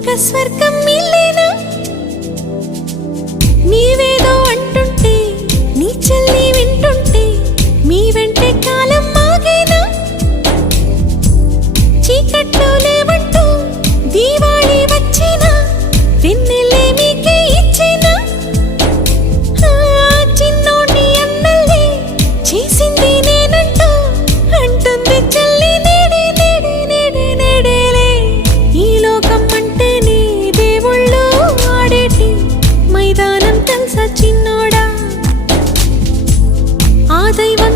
ఒక స్వర్గం మిల్లేనా నీవేదో అంటుంటే నీ చెల్లి వింటుంటే మీ వెంటే కాలం మాగేనా చీకట్లో లేవంటూ దీవాళి వచ్చినా వెన్నెలే మీకే ఇచ్చినా చిన్నోడి అన్నల్ని చేసింది నేనంటూ అంటుంది చెల్లి నేడే నేడే నేడే నేడేలే ఈ లోకం అంటే నీ దేవుళ్ళు ఆడేటి మైదానం తెలుసా చిన్నోడా ఆ దైవం